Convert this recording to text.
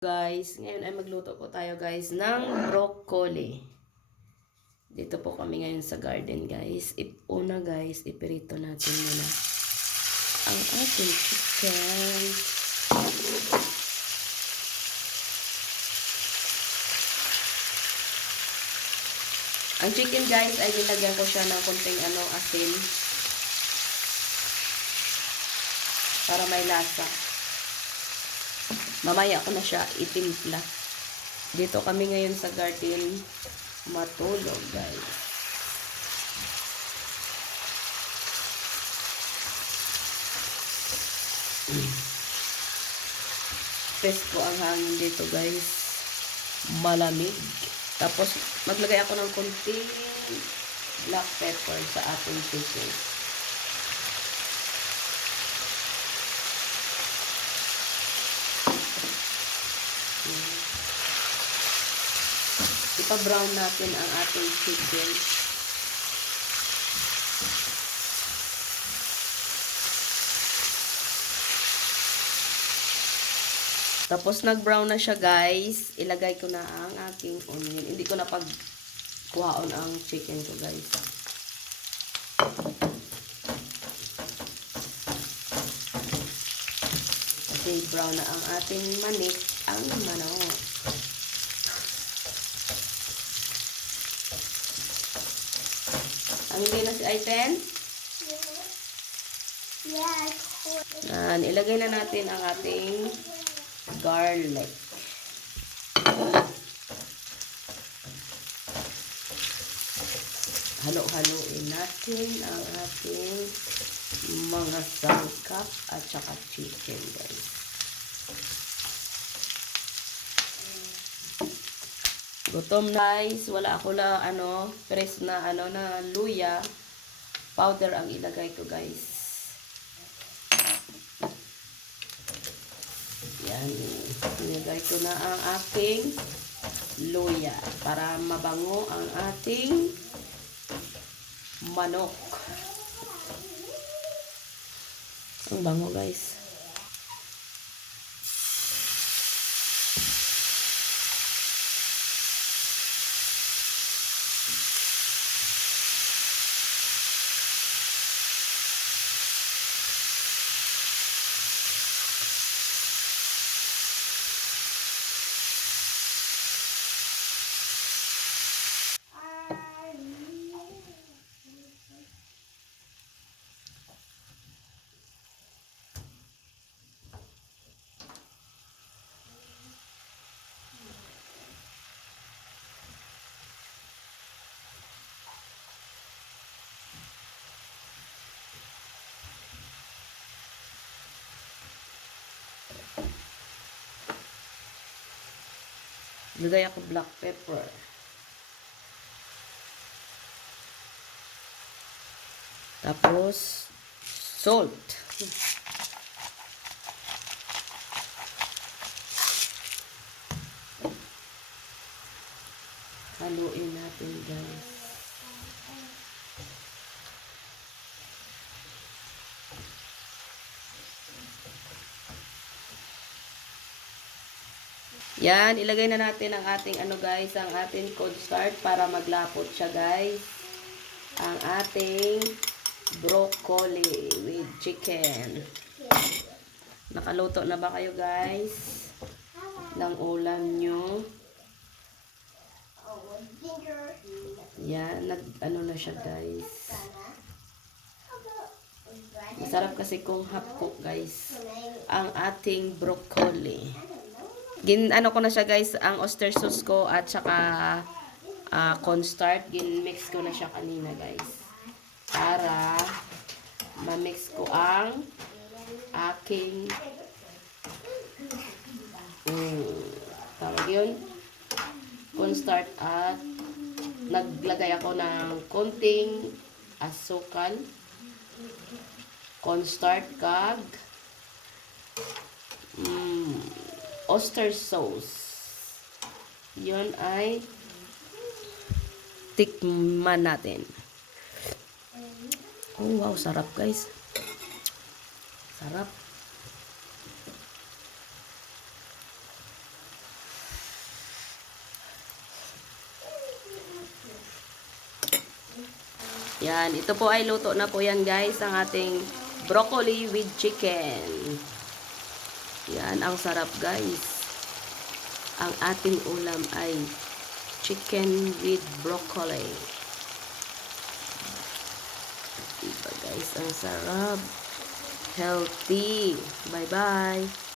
Guys, ngayon ay magluto po tayo guys ng broccoli. Dito po kami ngayon sa garden guys. Ip una guys, ipirito natin muna ang ating chicken. Ang chicken guys ay nilagyan ko siya ng konting ano, asin. Para may lasa. Mamaya ko na siya itimpla. Dito kami ngayon sa garden matulog, guys. Presko ang hangin dito, guys. Malamig. Tapos, maglagay ako ng konting black pepper sa ating chicken. Ipa-brown natin ang ating chicken. Tapos nag-brown na siya guys. Ilagay ko na ang aking onion. Hindi ko na pagkuhaon ang chicken ko guys. Kasi brown na ang ating manik, ang manok. Hindi na si Aiten. Yan, ilagay na natin ang ating garlic. Halo-haloin natin ang ating mga sangkap at saka chicken, guys. Gutom guys, wala ako la ano, press na ano na luya. Powder ang ilagay ko, guys. Yan. Nilagay ko na ang aking luya para mabango ang ating manok. Ang bango guys. Lagay ako black pepper. Tapos, salt. Haluin natin guys. Yan, ilagay na natin ang ating ano guys, ang ating cornstarch para maglapot siya guys. Ang ating broccoli with chicken. Nakaluto na ba kayo guys? Ng ulam nyo. Yan, nag ano na siya guys. Masarap kasi kung hapko guys. Ang ating broccoli. Gin ano ko na siya guys, ang oyster sauce ko at saka uh, cornstarch, gin mix ko na siya kanina guys. Para ma-mix ko ang aking mm, tawag yun cornstarch at naglagay ako ng konting asukal cornstarch kag mm, oyster sauce. Yun ay tikman natin. Oh, wow, sarap guys. Sarap. Yan, ito po ay luto na po yan guys, ang ating broccoli with chicken. Yan, ang sarap guys. Ang ating ulam ay chicken with broccoli. Diba guys, ang sarap. Healthy. Bye-bye.